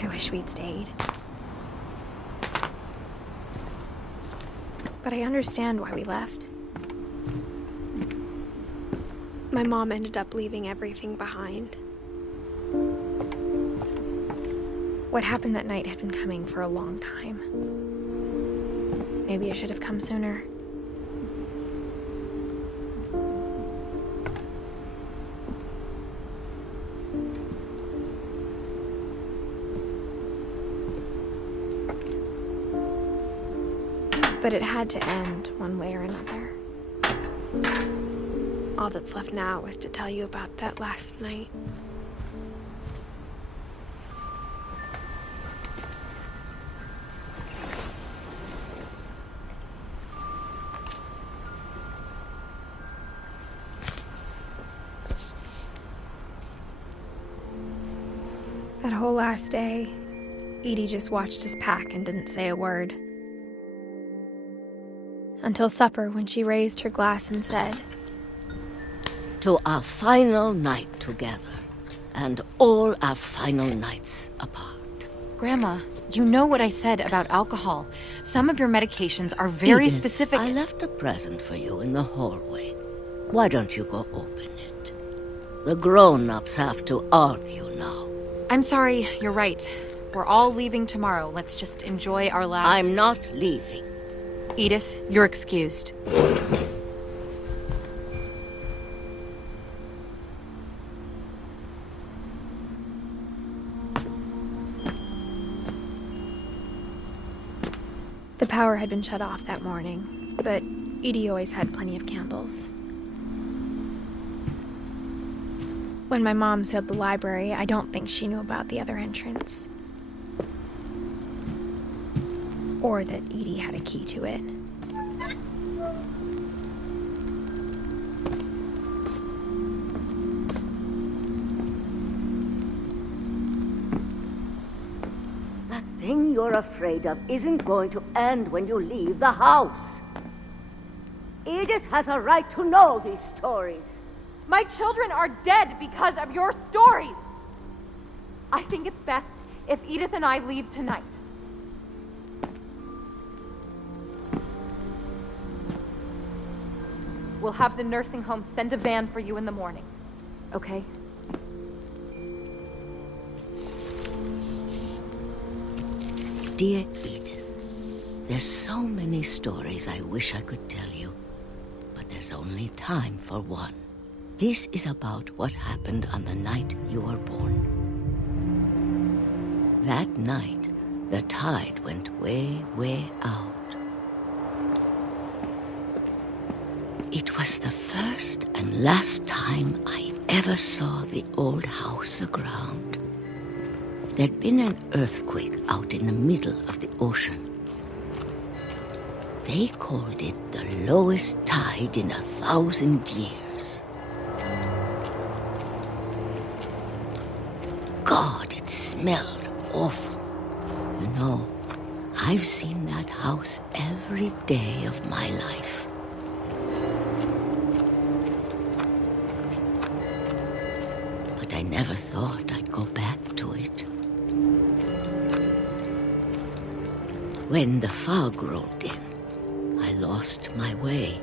I wish we'd stayed. But I understand why we left. My mom ended up leaving everything behind. What happened that night had been coming for a long time. Maybe it should have come sooner. But it had to end one way or another. All that's left now is to tell you about that last night. That whole last day, Edie just watched us pack and didn't say a word. Until supper, when she raised her glass and said, "To our final night together, and all our final nights apart." Grandma, you know what I said about alcohol. Some of your medications are very Edith, specific. I left a present for you in the hallway. Why don't you go open it? The grown-ups have to argue now. I'm sorry, you're right. We're all leaving tomorrow. Let's just enjoy our last... I'm not leaving. Edith, you're excused. the power had been shut off that morning, but Edie always had plenty of candles. When my mom sealed the library, I don't think she knew about the other entrance. Or that Edie had a key to it. That thing you're afraid of isn't going to end when you leave the house. Edith has a right to know these stories. My children are dead because of your stories. I think it's best if Edith and I leave tonight. We'll have the nursing home send a van for you in the morning, okay? Dear Edith, there's so many stories I wish I could tell you, but there's only time for one. This is about what happened on the night you were born. That night, the tide went way, way out. It was the first and last time I ever saw the old house aground. There'd been an earthquake out in the middle of the ocean. They called it the lowest tide in 1,000 years. God, it smelled awful. You know, I've seen that house every day of my life. But I never thought I'd go back to it. When the fog rolled in, I lost my way.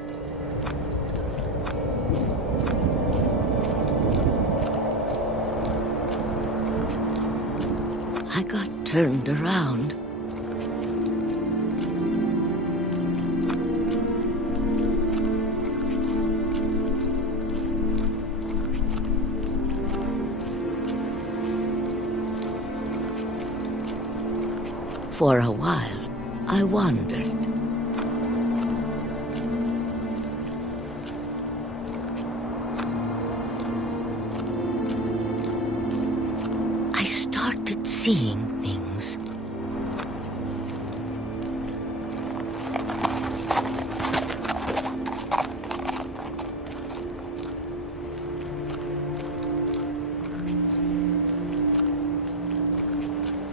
I got turned around. For a while, I wandered. I started seeing things.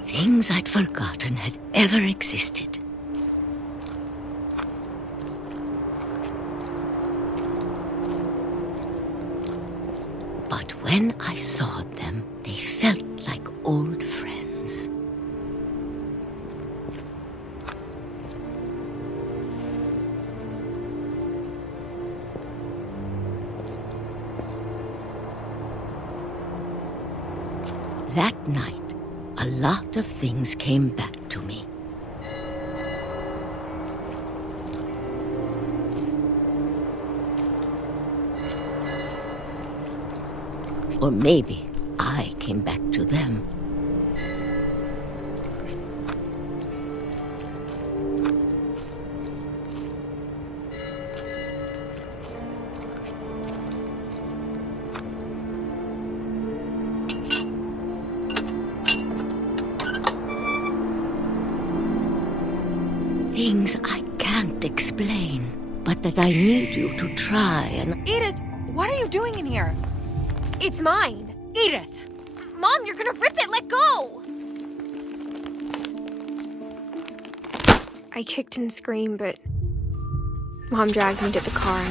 Things I'd forgotten had ever existed. But when I saw them, they felt like old friends. That night, a lot of things came back to me. Or maybe I came back to them. Things I can't explain, but that I need you to try and... Edith, what are you doing in here? It's mine. Edith! Mom, you're gonna rip it! Let go! I kicked and screamed, but Mom dragged me to the car.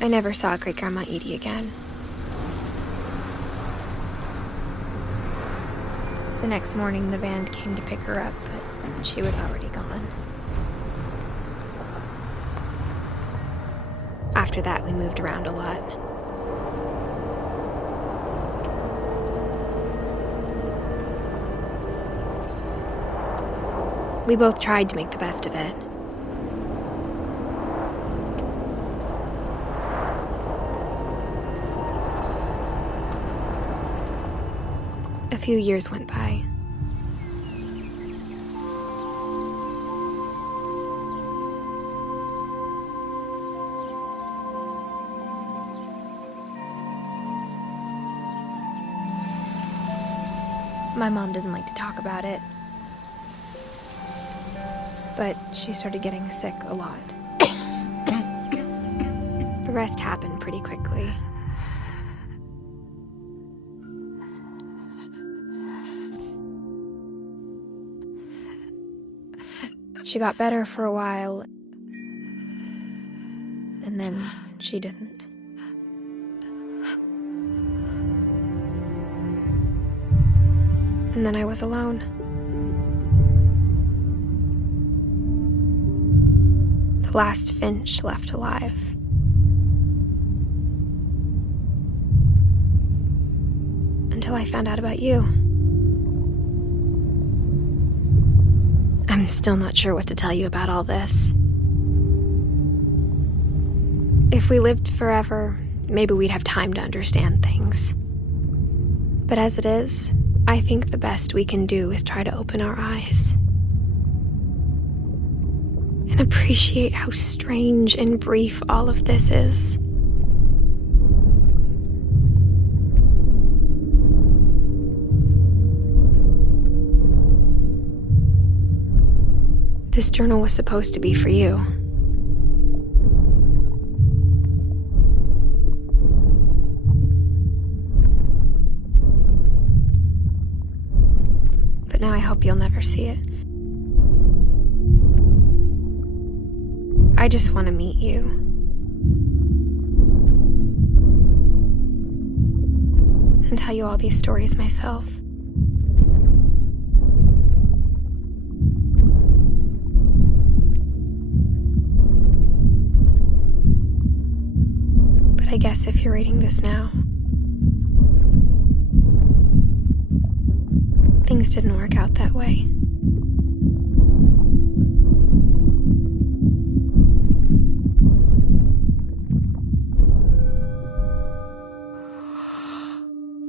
I never saw Great-Grandma Edie again. The next morning, the band came to pick her up, but she was already gone. After that, we moved around a lot. We both tried to make the best of it. A few years went by. My mom didn't like to talk about it, but she started getting sick a lot. The rest happened pretty quickly. She got better for a while, and then she didn't. And then I was alone. The last Finch left alive. Until I found out about you. I'm still not sure what to tell you about all this. If we lived forever, maybe we'd have time to understand things. But as it is, I think the best we can do is try to open our eyes and appreciate how strange and brief all of this is. This journal was supposed to be for you. But now I hope you'll never see it. I just want to meet you. And tell you all these stories myself. But I guess if you're reading this now, things didn't work out that way.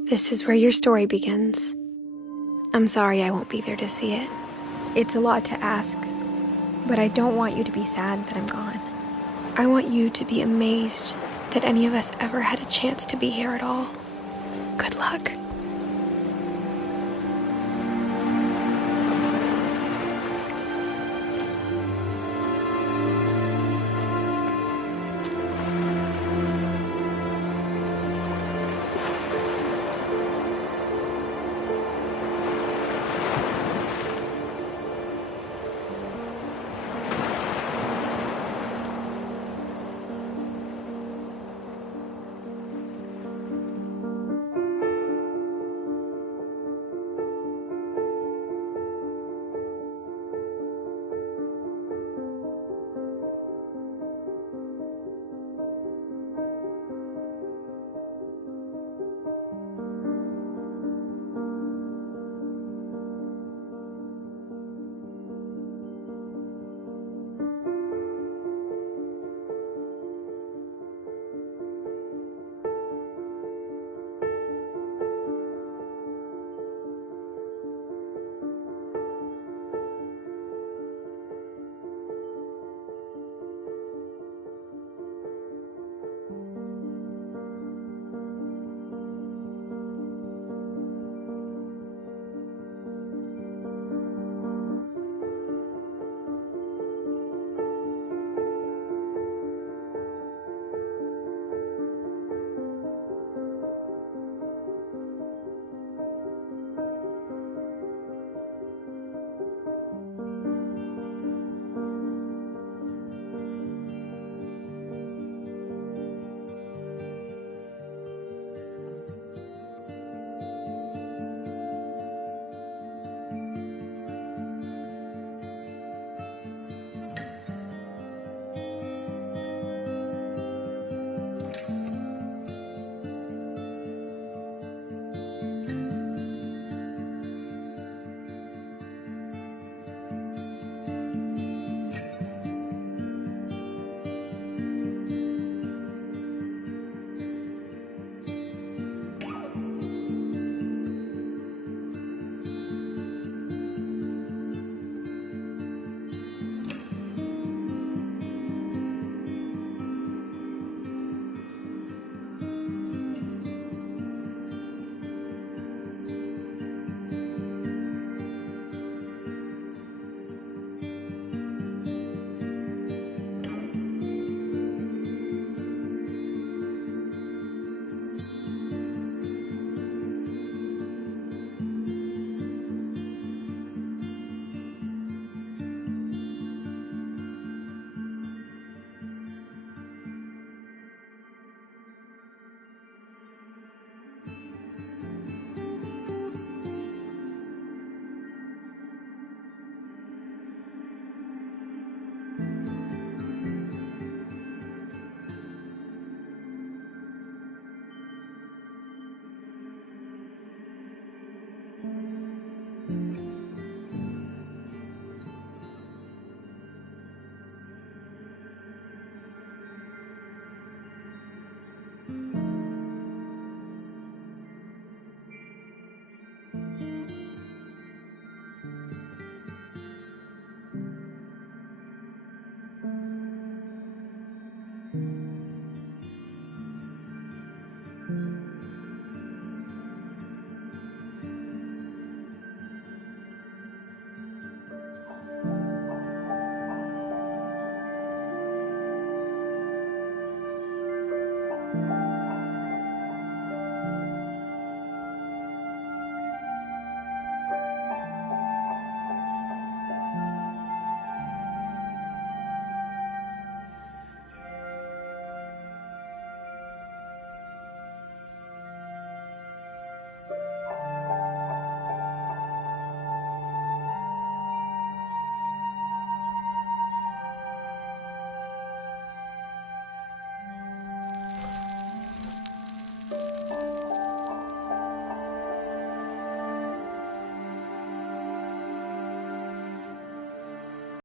This is where your story begins. I'm sorry I won't be there to see it. It's a lot to ask, but I don't want you to be sad that I'm gone. I want you to be amazed that any of us ever had a chance to be here at all. Good luck.